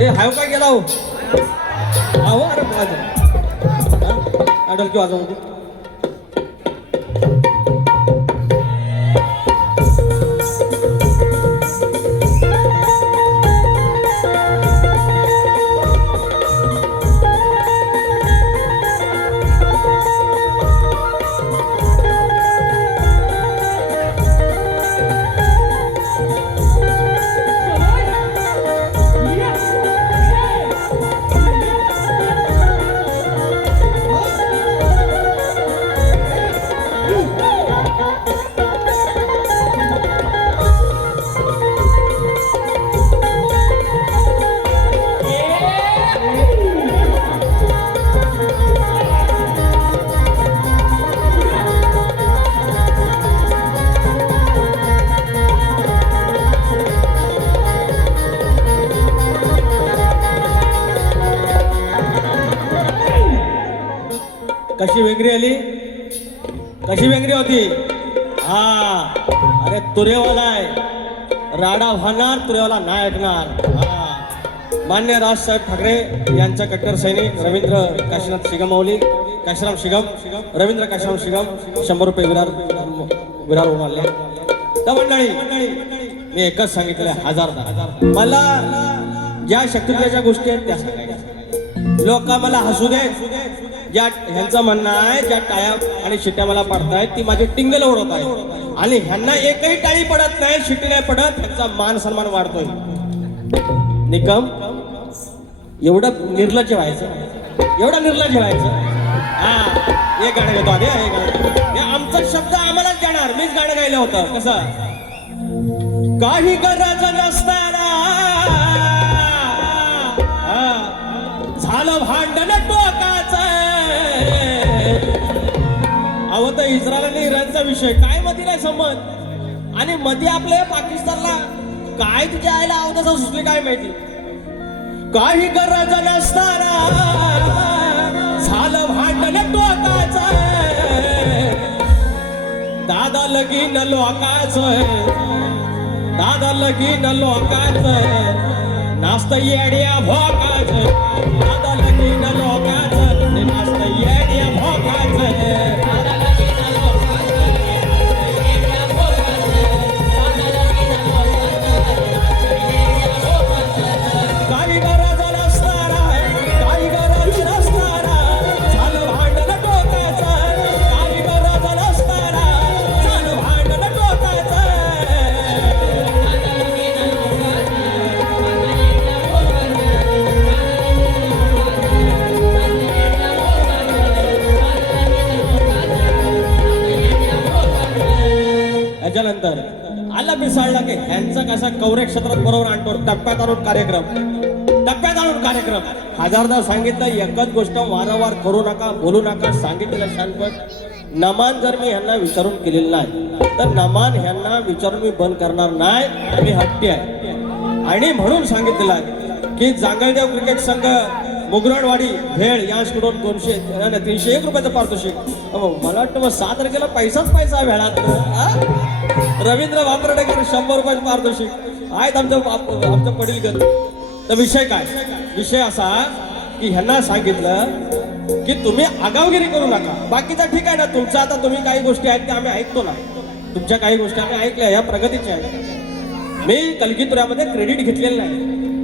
ए हाव काय गेला हो अहो अरे आडल किंवा जाऊ कशी वेंगरी आली कशी वेंगरी होती हा अरे तुरेवाला आहे राडा होणार तुरेवाला नाही ऐकणार हा मान्य राजसाहेब ठाकरे यांचा कट्टर सैनिक रवींद्र काशीनाथ शिगमौली काशीराम शिगम रवींद्र काशीराम शिगम 100 रुपये विरार होऊन आले तर मंडळी मी एकच सांगितलं 1000 मला ज्या शक्तिच्या गोष्टी आहेत त्या सांगायच्या लोक मला हसू दे ज्या ह्यांचं म्हणणं आहे ज्या टाळ्या आणि शिट्ट्या मला पडतायत ती माझी टिंगल ओढत आहे आणि ह्यांना एकही टाळी पडत नाही शिट्टी नाही पडत ह्यांचा मान सन्मान वाढतोय निकम एवढं निर्लज्ज व्हायचं एवढं निर्लज्ज व्हायचं हा एक गाणं घेतो आधी हे आमचा शब्द आम्हालाच देणार मीच गाणं गायलं होतं कसं काही गरज नसताना झालं भांडण टोकाचं अहो तर इस्रायल आणि इराणचा विषय काय मध्ये नाही संबंध आणि मध्ये आपल्या पाकिस्तानला काय तुझ्या आईला आवडत सुचले काय माहिती काही गरज नसताना झालं भांडण टोकाचं दादा लगीन लोकाचं दादा लगीन लोकाचं नास्त येड्या भोकाचं दादा लगीन लोकाचं नास्त येड्या भोकाचं काही गरज नसताना काही गरज नसताना झालं भांडण टोकाचं काही गरज नसताना झालं भांडण टोकाचं याच्यानंतर आला पिसाळला की ह्यांचा कसा कवरे क्षेत्रात बरोबर आणतो टप्प्यात आणून कार्यक्रम 1000दा सांगितलं एकच गोष्ट वारंवार करू नका बोलू नका सांगितलेलं शांतपट नमान जर मी ह्यांना विचारून केलेलं नाही तर नमान ह्यांना विचारून मी बंद करणार नाही मी हट्टी आहे आणि म्हणून सांगितलेलं आहे की जांगळदेव क्रिकेट संघ मुगरणवाडी भेळ यांकडून 301 रुपयाचं पारितोषिक मला वाटतं मग 7 तारखेला पैसाच पैसा भेळात रवींद्र वापरडेकर 100 रुपयाचं पारितोषिक आहेत आमचं पडीलगत तर विषय काय विषय असा की ह्यांना सांगितलं की तुम्ही आगावगिरी करू नका बाकीचा ठीक आहे ना तुमचं आता तुम्ही काही गोष्टी आहेत त्या आम्ही ऐकतो ना तुमच्या काही गोष्टी आम्ही ऐकल्या या प्रगतीच्या आहेत मी कलगीतुऱ्यामध्ये क्रेडिट घेतलेलं नाही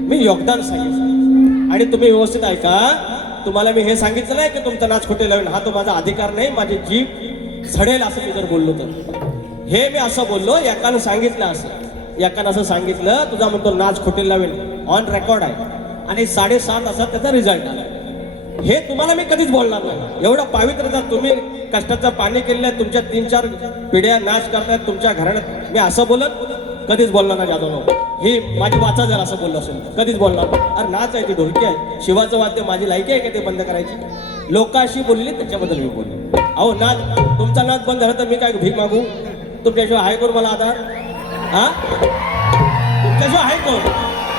मी योगदान सांगितलं आणि तुम्ही व्यवस्थित ऐका तुम्हाला मी हे सांगितलं नाही की तुमचा नाच खोटे लावेल हा तो माझा अधिकार नाही माझी जीभ झडेल असं मी जर बोललो तर हे मी असं बोललो एकानं सांगितलं असं एकानं असं सांगितलं तुझा म्हणतो नाच खोटे लावेल ऑन रेकॉर्ड आहे आणि 7.5 तासात त्याचा रिझल्ट आला हे तुम्हाला मी कधीच बोलणार नाही एवढं पावित्र्यता तुम्ही कष्टाचं पाणी केलेलं आहे तुमच्या 3-4 पिढ्या नाच करतायत तुमच्या घराण्यात मी असं बोलत कधीच बोलणार नाही जाधव ही माझी वाचा जर असं बोललं असेल कधीच बोलणार अरे नाच आहे ती ढोलकी आहे शिवाचं वाद्य माझी लायकी आहे का ते बंद करायची लोक अशी बोलली त्याच्याबद्दल मी बोललो अहो नाच तुमचा नाच बंद झाला तर मी काय भीक मागू तुमच्याशिवाय आहे कोण मला आधार हा तुमच्याशिवाय आहे कोण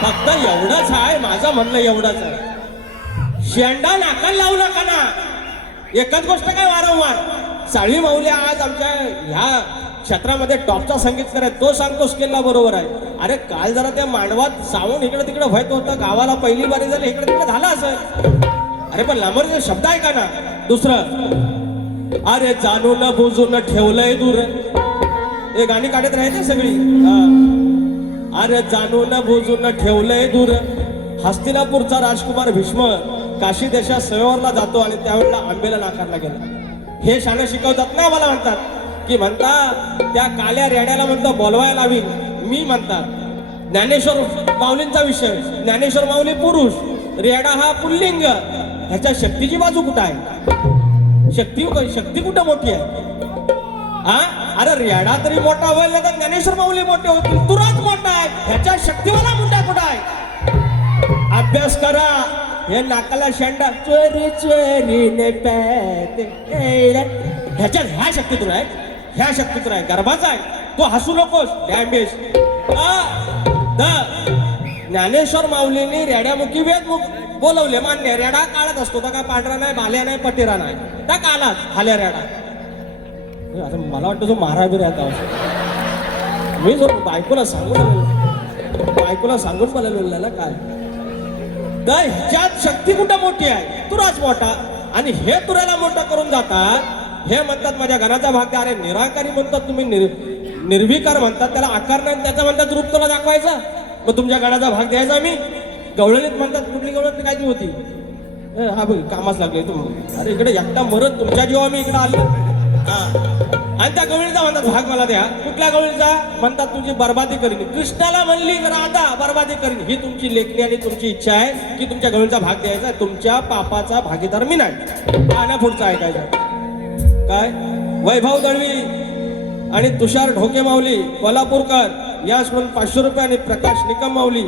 फक्त एवढंच आहे माझं म्हणणं एवढंच आहे शेंडा नाकाला लावू नका ना एकच गोष्ट काय वारंवार साळवी माऊली आज आमच्या ह्या क्षेत्रामध्ये टॉपचा संगीतकार आहे, तो सांगतो स्केलला बरोबर आहे. अरे काल जरा त्या मांडवात सावून इकडे तिकडे व्हायचं होतं, गावाला पहिली बारी झाली, इकडे तिकडे झालं असं. अरे पण लांबरचे शब्द आहे का ना. दुसरं, अरे जाणून बुजून ठेवलंय दूर, हे गाणी काढत राहायचे सगळी. अरे जाणून बुजून ठेवलंय दूर, हस्तिनापूरचा राजकुमार भीष्म काशी देशात स्वयंवरला जातो आणि त्यावेळेला आंबेला नाकारला गेला. हे शाणे शिकवतात ना, मला म्हणतात की त्या काल्या रेड्याला म्हणतो बोलवायला लावी मी. म्हणतात ज्ञानेश्वर माऊलींचा विषय, ज्ञानेश्वर माऊली पुरुष, रेडा हा पुल्लिंग. ह्याच्या शक्तीची बाजू कुठं आहे? शक्ती कुठं मोठी आहे? हा, अरे रेडा तरी मोठा होईल तर ज्ञानेश्वर माऊली मोठे होतील, तुराच मोठा आहे, ह्याच्या शक्तीवाला मुद्दा कुठं आहे? अभ्यास करा. हे नाकाला शेंडा चोरी चोरीने पॅते, ह्याच्यात ह्या शक्तीतून आहे, ह्या शक्तीतून आहे, गर्भाचा आहे तो. हसू नकोस डॅमेज. ज्ञानेश्वर माऊलींनी रेड्यामुखी वेद बोलवले, मान्य. रेडा काळात असतो, तर काय पांढरा नाही, भाल्या नाही, पटेरा नाही, त्या कालात हाल्या रेडा. आता मला वाटतं तो महाराज राहता. मी जो बायकोला सांगून मला बोलला काय, तर ह्याच्यात शक्ती कुठं मोठी आहे? तुराच मोठा. आणि हे तुऱ्याला मोठा करून जातात. हे म्हणतात माझ्या घराचा भाग द्या. अरे निराकारी म्हणतात तुम्ही, निर्विकार म्हणतात, त्याला आकार नाही, त्याचा म्हणतात रूप तुला दाखवायचा. मग तुमच्या गणाचा भाग द्यायचा आम्ही. गवळणीत म्हणतात, कुठली गवळणी काहीतरी होती, हा बघ कामाच लागले तुम्ही. अरे इकडे एकटा मरत तुमच्या जेव्हा मी इकडे आलो, आणि त्या गवळीचा म्हणतात भाग मला द्या. कुठल्या गवळीचा? म्हणतात तुझी बर्बादी करीन. कृष्णाला म्हणली राधा बर्बादी करीन. ही तुमची लेखणी आणि तुमची इच्छा आहे की तुमच्या गवळीचा भाग द्यायचा. तुमच्या पापाचा भागीदार मी नाही. आणि पुढचा ऐकायचा काय? वैभव दळवी आणि तुषार ढोके माऊली कोल्हापूरकर यास म्हणून 500 रुपये, आणि प्रकाश निकम माऊली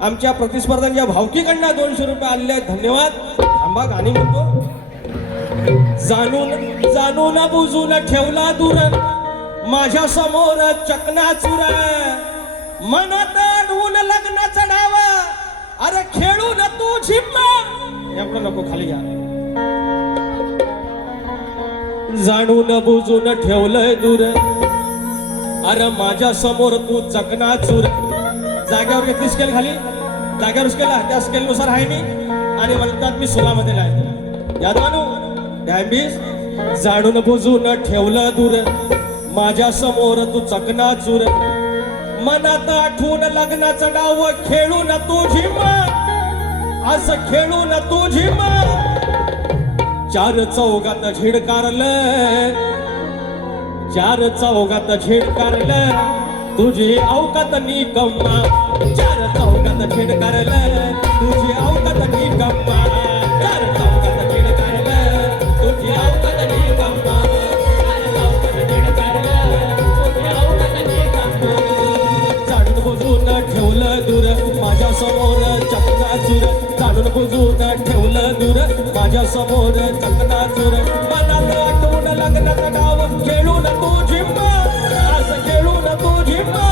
आमच्या प्रतिस्पर्ध्यांच्या भावकीकडनं 200 रुपये आलेले आहेत. धन्यवाद. थांबा गाणी म्हणतो. जाणून बुजून ठेवला दूर, माझ्या समोर चकनाचूर, मनात अडवून लग्नाचं डाव, अरे खेळून तू झिम्मा. एवढं नको, खाली घ्या. जाणून बुजून ठेवलंय दूर, अरे माझ्या समोर तू चकनाचूर. जाग्यावर घेतली स्केल खाली, जाग्यावर स्केल, त्या स्केल नुसार आहे मी. आणि म्हणतात मी सुलामध्ये आहे. यादवानू डॅम्बिस, जाणून बुजून ठेवलं दूर, माझ्या समोर तू चकनाचूर, मनात आठवून लग्नाचं डाव, खेळून तू झिम्मा, असं खेळून तू झिम्मा. चार चौघात झिडकारलं, चार चौघात झिडकारलं, तुझी अवकात निकम्मा. चार चौघात झिडकारलं, तुझी अवकात निकम्मा. चार चौघात झिडकारलं, तुझी अवकात निकम्मा. जाणून बुजून ठेवलं दूर, माझ्या समोर चकनाचूर. जाणून बुजून ठेवलं दूर, माझ्या समोर चकनाचूर, मनात आठवून लग्नाचा डाव, खेळून तू झिम्मा, असं खेळून तू झिम्मा.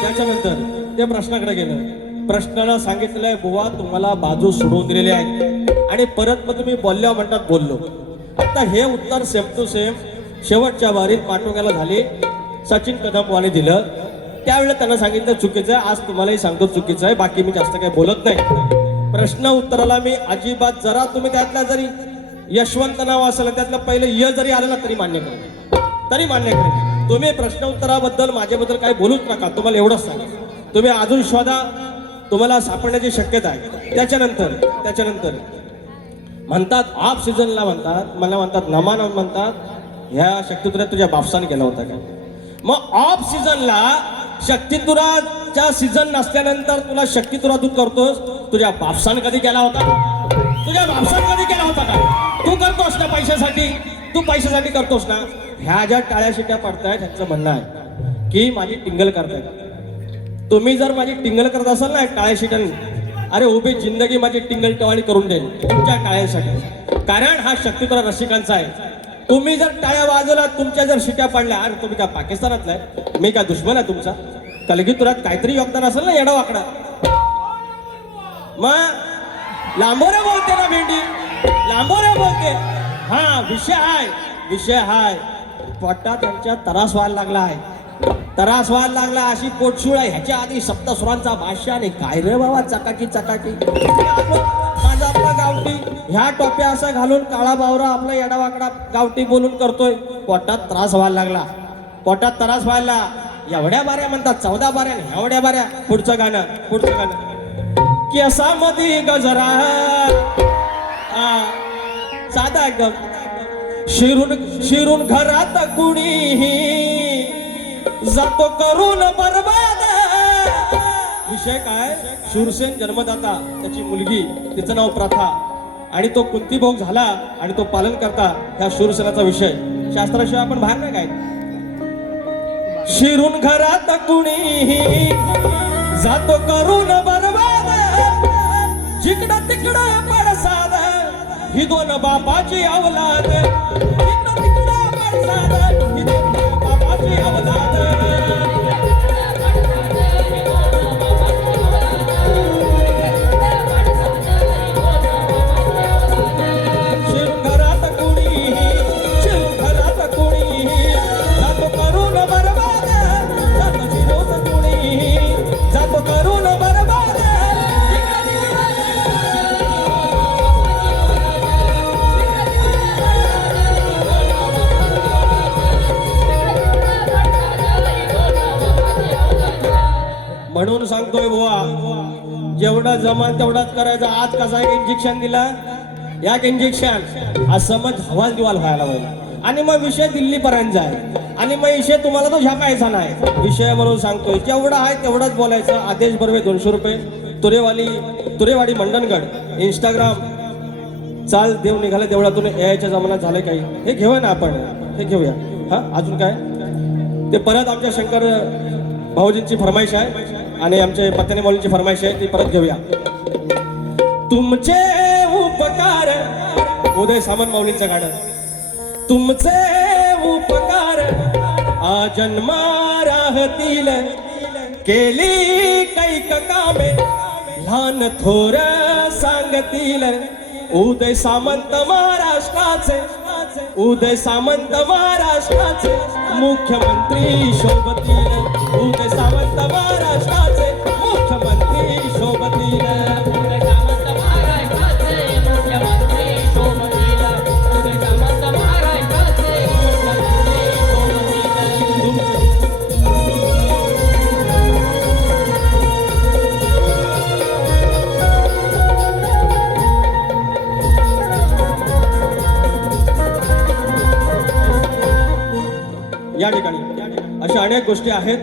त्याच्यानंतर त्या प्रश्नाकडे गेलं. प्रश्नाला सांगितलंय बुवा तुम्हाला बाजू सोडवून दिलेली आहे, आणि परत मग तुम्ही बोलल्यावर म्हणतात बोललो. आता हे उत्तर सेम टू सेम शेवटच्या बारीत पाठवण्याला झाले. सचिन कदमवाने दिलं. त्यावेळेला त्यांना सांगितलं चुकीचं आहे, आज तुम्हालाही सांगतो चुकीचं आहे, बाकी मी जास्त काही बोलत नाही. प्रश्न उत्तराला मी अजिबात, जरा तुम्ही त्यातला जरी यशवंत नाव असेल त्यातलं पहिलं य जरी आलं ना तरी मान्य करेल, तरी मान्य करेल. तुम्ही प्रश्न उत्तराबद्दल माझ्याबद्दल काही बोलूच नका, तुम्हाला एवढंच सांगा. तुम्ही अजून शोधा, तुम्हाला सापडण्याची शक्यता आहे. त्याच्यानंतर म्हणतात ऑफ सीझनला म्हणतात, मला म्हणतात नमान म्हणतात, ह्या शक्तितुऱ्यात तुझ्या बापसाने केला होता का? मग ऑफ सीझनला शक्तितुराच्या सीझन नसल्यानंतर तुला शक्तितुरा तू करतोस, तुझ्या बापसाने कधी केला होता? तुझ्या बापसाने कधी केला होता का? तू करतोस ना पैशासाठी, तू पैशासाठी करतोस ना. ह्या ज्या टाळ्या शिट्या पडतायत ह्यांचं म्हणणं आहे की माझी टिंगल करतायत. तुम्ही जर माझी टिंगल करत असाल ना टाळ्या शिट्याने, अरे उभी जिंदगी माझी टिंगल टवाळी करून देईल तुमच्या टाळ्यासाठी. कारण हा शक्तितुरा रसिकांचा आहे. तुम्ही जर टाळ्या वाजवलात, तुमच्या जर शिट्या पडल्या, अरे तुम्ही काय पाकिस्तानातलाय, मी काय दुश्मन आहे तुमचा? कलगीतुरात काहीतरी योगदान असेल ना येडा वाकडा. मग लांबोरे बोलते ना भेंडी, लांबोरे बोलते. हा विषय हाय पोटात त्यांच्या त्रास व्हायला लागला आहे, त्रास व्हायला लागला. अशी पोटशुळ आहे. ह्याच्या आधी सप्तस्वरांचा भाष्य आणि काय रे बाबा चकाकी चकाकी. माझा आपला गावठी ह्या टोप्या असा घालून काळा बावरा आपला येडावाकडा गावठी बोलून करतोय. पोटात त्रास व्हायला लागला, पोटात त्रास व्हायला. एवढ्या बाऱ्या म्हणतात, 14 बाऱ्या, एवढ्या बाऱ्या. पुढचं गाणं केसामध्ये गजरा, साधा एकदम. शिरून घरात कुणीही जातो करून बरबाद. विषय काय, शूरसेन जन्मदाता, त्याची मुलगी, तिचं नाव प्रथा, आणि तो कुंतीभोग झाला आणि तो पालन करता. ह्या शूरसेनाचा विषय शास्त्राशिवाय आपण बाहेर नाही काय. शिरून घरात कुणीही जातो करून बरबाद, जिकडं तिकडं पडसाद, ही दोन बापाची अवलाद. जिकडं तिकडं पडसाद, ही दोन बापाची अवलाद. म्हणून सांगतोय बुवा, जेवढा जमाल तेवढाच करायचा. आज कसा एक इंजेक्शन दिला, एक इंजेक्शन, आज समज हवाल दिवाल व्हायला पाहिजे, आणि मग विषय दिल्लीपर्यंत जाय, आणि मग विषय तुम्हाला तो झाकायचा नाही. विषय म्हणून सांगतोय, जेवढा आहे तेवढाच बोलायचं. आदेश बर्वे 200 रुपये. तुरेवाडी मंडणगड. इंस्टाग्राम चाल देव निघाला देवळातून यायच्या जमान्यात झालंय काही. हे घेऊया ना आपण, हे घेऊया. हा अजून काय ते परत आमच्या शंकर भाऊजींची फरमाईश आहे आणि आमचे पत्नी मौलींची फरमाईश आहे, ती परत घेऊया. तुमचे उपकार, उदय सामंत मौलींचं गाणं. तुमचे उपकार आजन्मा राहतील, केली कैक कामे लहान थोर सांगतील. उदय सामंत महाराष्ट्राचे, उदय सामंत महाराष्ट्राचे मुख्यमंत्री शोभतील. उदय सामंत महाराष्ट्राचे मुख्यमंत्री शोभतील. उदय सामंत महाराष्ट्राचे मुख्यमंत्री शोभतील. उदय सामंत महाराष्ट्राचे मुख्यमंत्री शोभतील. या ठिकाणी अशा अनेक गोष्टी आहेत.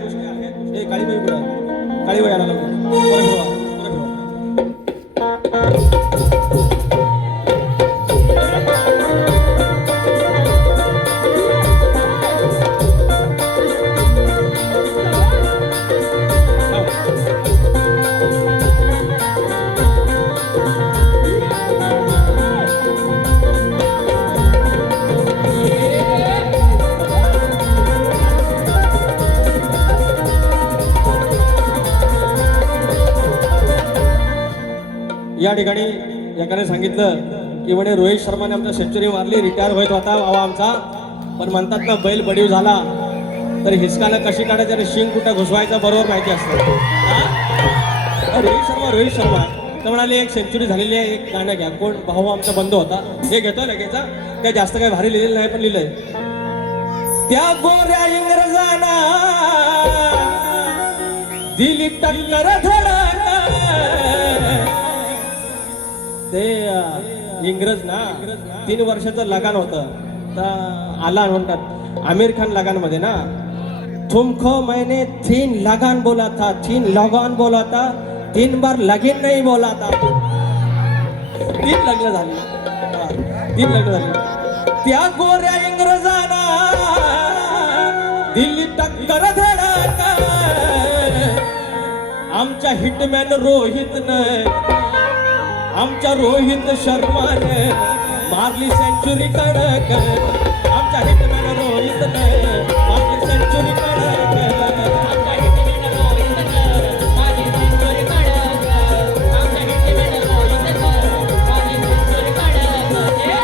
हे काळीबाई कुठे आहे? काळीबाई आला या ठिकाणी एकाने सांगितलं की म्हणे रोहित शर्माने आमच्या सेंचुरी मारली, रिटायर होत होता बाबा आमचा, पण म्हणतात ना बैल बडीव झाला तर हिसकानं कशी काढायचं आणि शिंग कुठं घुसवायचं बरोबर माहिती असतं. रोहित शर्मा तर म्हणाले एक सेंचुरी झालेली आहे, एक गाणं घ्या. कोण भाऊ आमचा बंद होता, हे घेतो लगेच. काय जास्त काही भारी लिहिलेलं नाही, पण लिहिलंय. त्या गोऱ्या इंग्रजांना दिली टक्कर धडक. ते इंग्रज ना 3 वर्षाचं लगान होतं, तर आला म्हणतात आमिर खान लगान मध्ये ना, तुमको मैंने 3 लगान बोला था, 3 लगान बोला था, 3 बार लगीन नहीं बोला था. 3 लग्न झाली, 3 लग्न झाली. त्या गोऱ्या इंग्रजांना दिल्ली टक्कर धडक. आमच्या हिटमॅन रोहितनं, आमच्या रोहित शर्माने मारली सेंचुरी कडक. आमच्या हिटमॅन रोहितनं माझी सेंचुरी काढलं आमच्या हिटमॅन रोहितनं माझी सेंचुरी काढलं आमच्या हिटमॅन रोहितनं माझी सेंचुरी काढलं त्या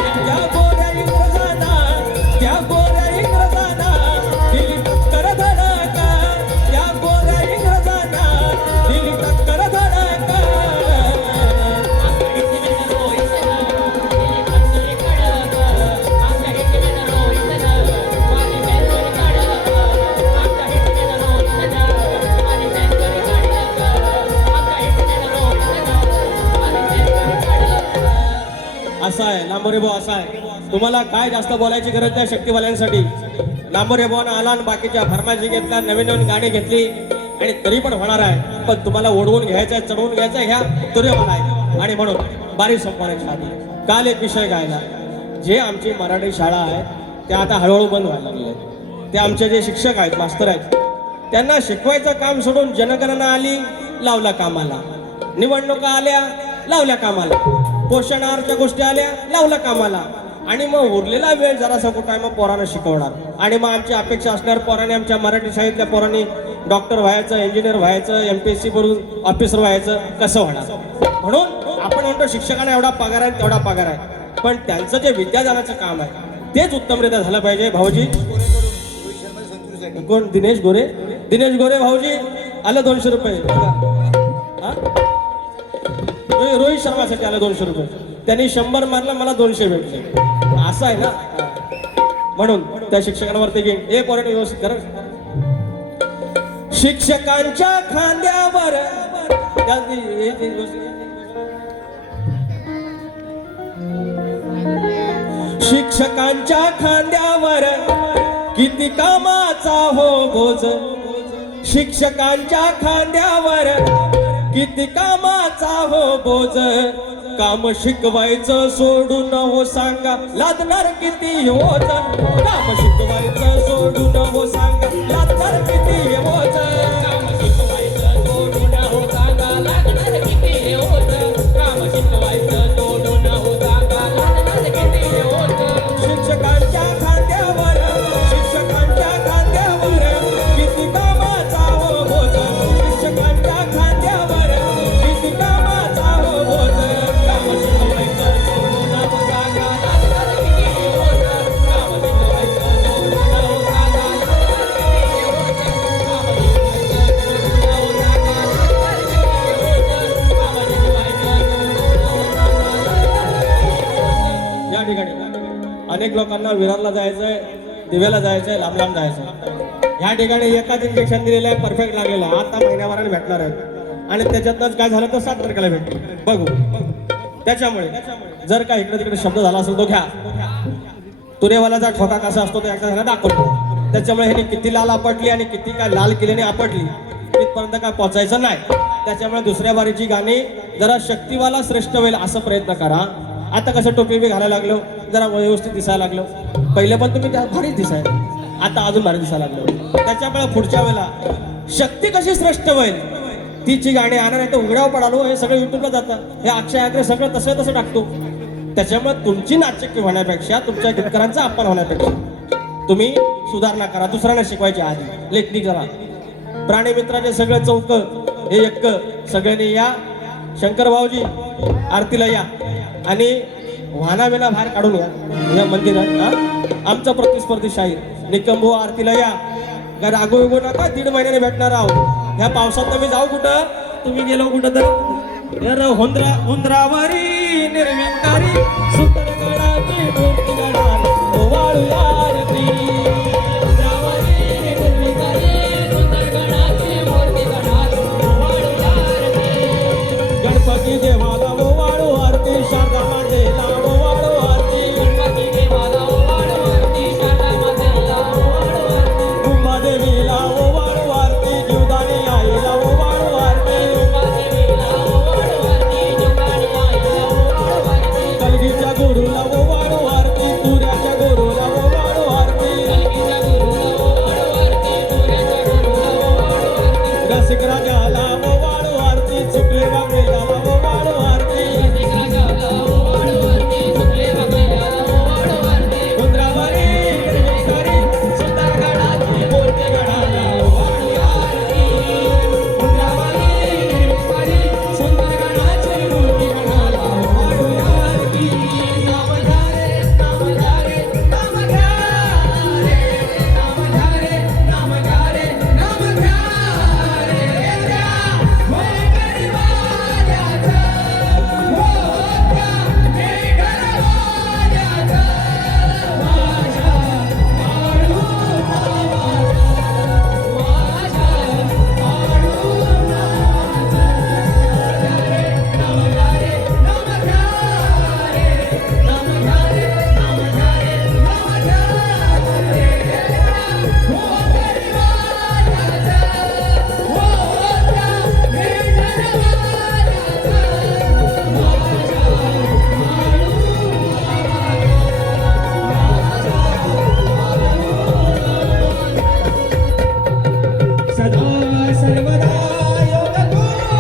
गोऱ्या इंग्रजांना त्या गोऱ्या इंग्रजांना दिली टक्कर धडका त्या गोऱ्या इंग्रजांना दिली टक्कर धडका आमच्या हिटमॅन रोहितनं माझी सेंचुरी काढलं आमच्या हिटमॅन रोहितनं माझी सेंचुरी काढलं आमच्या हिटमॅन रोहितनं माझी सेंचुरी काढलं आमच्या हिटमॅन रोहितनं माझी सेंचुरी काढलं असा आहे लांबोरे भाऊ असा आहे तुम्हाला काय जास्त बोलायची गरज नाही शक्तीवाल्यांसाठी लांबोरे भाऊनं आला आणि बाकीच्या फरमाईशी घेतल्या नवीन नवीन गाणी घेतली आणि तरी पण होणार आहे पण तुम्हाला ओढवून घ्यायचं चढवून घ्यायचं ह्या तुर्यवाला आहे आणि म्हणून बारी संपवण्याची आधी काल एक विषय गायला जे आमची मराठी शाळा आहे त्या आता हळूहळू बंद व्हायला लागले ते आमचे जे शिक्षक आहेत मास्तर आहेत त्यांना शिकवायचं काम सोडून जनगणना आली लावला कामाला निवडणुका आल्या लावल्या कामाला पोषण आहारच्या गोष्टी आल्या लावला कामाला आणि मग उरलेला वेळ जरासा कुठं आहे मग पोरांना शिकवणार आणि मग आमची अपेक्षा असणार पोरांनी आमच्या मराठी शाळेतल्या पोरांनी डॉक्टर व्हायचं इंजिनियर व्हायचं MPSC करून ऑफिसर व्हायचं कसं होणार म्हणून आपण म्हणतो शिक्षकांना एवढा पगार आहे तेवढा पगार आहे पण त्यांचं जे विद्यादानाचं काम आहे तेच उत्तमरित्या झालं पाहिजे भाऊजी कोण दिनेश गोरे भाऊजी आलं 200 रुपये हा? रोहित शर्मासाठी आलं 200 रुपये त्यांनी 100 मारला मला 200 भेटले असं आहे ना म्हणून त्या शिक्षकांवरती घेईन हे पॉइंट व्यवस्थित करा शिक्षकांच्या खांद्यावर शिक्षकांच्या खांद्यावर किती कामाचा हो बोज शिक्षकांच्या खांद्यावर किती कामाचा हो बोज काम शिकवायचं सोडून हो सांगा लादणार किती ओझं काम शिकवायचं सोडून हो सांगा लादणार किती ओझं काम शिकवायचं सोडून हो सांगा लागणार किती ओझं काम शिकवायचं सोडून हो सांगा लागणार किती ओझं शिक्षकांच्या खांद्यावर किती कामाचा हो बोज शिक्षकांच्या खांद्यावर किती कामाचा हो बोज काम शिकवायचं सोडून हो सांगा लागणार किती ओझं काम शिकवायचं सोडून हो सांगा लागणार किती ओझं काम शिकवायचं सोडून हो सांगा लागणार किती ओझं काम शिकवायचं सोडून या ठिकाणी अनेक लोकांना विरारला जायचंय दिव्याला जायचंय लांब लांब जायचंय ह्या ठिकाणी एकाच इंजेक्शन दिलेलं आहे परफेक्ट लागलेलं आहे आता महिन्याभराने भेटणार आहे आणि त्याच्यातनंच काय झालं तर 7 तारखेला भेटतो बघू त्याच्यामुळे जर का इकडे तिकडे शब्द झाला असेल तो घ्या तुरेवाल्याचा ठोका कसा असतो तो एकदा दाखवतो त्याच्यामुळे ह्याने किती लाल आपटली आणि किती काय लाल केल्याने आपटली तिथपर्यंत काय पोचायचं नाही त्याच्यामुळे दुसऱ्या बारीची गाणी जरा शक्तीवाला श्रेष्ठ होईल असं प्रयत्न करा आता कसं टोपी बी घालायला लागलो जरा व्यवस्थित दिसायला लागलो पहिले पण तुम्ही त्या भारीच दिसायला आता अजून भारी दिसायला लागलो त्याच्यामुळे पुढच्या वेळेला शक्ती कशी श्रेष्ठ होईल तिची गाणी आणा नाही तर उघड्यावर पडालो हे सगळं युट्यूबला जातं हे अक्षय आग्रे सगळं तसं टाकतो त्याच्यामुळे तुमची नाचक्की होण्यापेक्षा तुमच्या गीतकारांचा अपमान होण्यापेक्षा तुम्ही सुधारणा करा दुसऱ्यांना शिकवायची आधी लेखनी करा प्राणी मित्राचे सगळे चौक हे एक्क सगळ्यांनी या शंकर भाऊजी आरतीला या आणि वाहना बिना बाहेर काढून या मंदिरात आमचं प्रतिस्पर्धी शाहीर निकंभू आरतीला या का रागो विगो नका 1.5 महिन्याने भेटणार आहोत ह्या पावसात तुम्ही जाऊ कुठं तुम्ही गेलो कुठं तर हुंदरावरी निर्विकारी सुंदर गडाची मूर्ती गडाला ओवाळू आरती हुंदरावरी निर्विकारी सुंदर गडाची मूर्ती गडाला ओवाळू आरती गणपती देवाला ओवाळू आरती शारदा मातेला ओवाळू आरती गणपती देवाला ओवाळू आरती शारदा मातेला ओवाळू आरती उमादेवीला ओवाळू आरती जीवदानी आईला ओवाळू आरती उमादेवीला ओवाळू आरती जीवदानी आईला ओवाळू आरती कलगीच्या गुरुला ओवाळू आरती तुऱ्याच्या गुरुला ओवाळू आरती कलगीच्या गुरुला ओवाळू आरती तुऱ्याच्या गुरुला ओवाळू आरती रसिक राजाला ओवाळू आरती चुकले वागले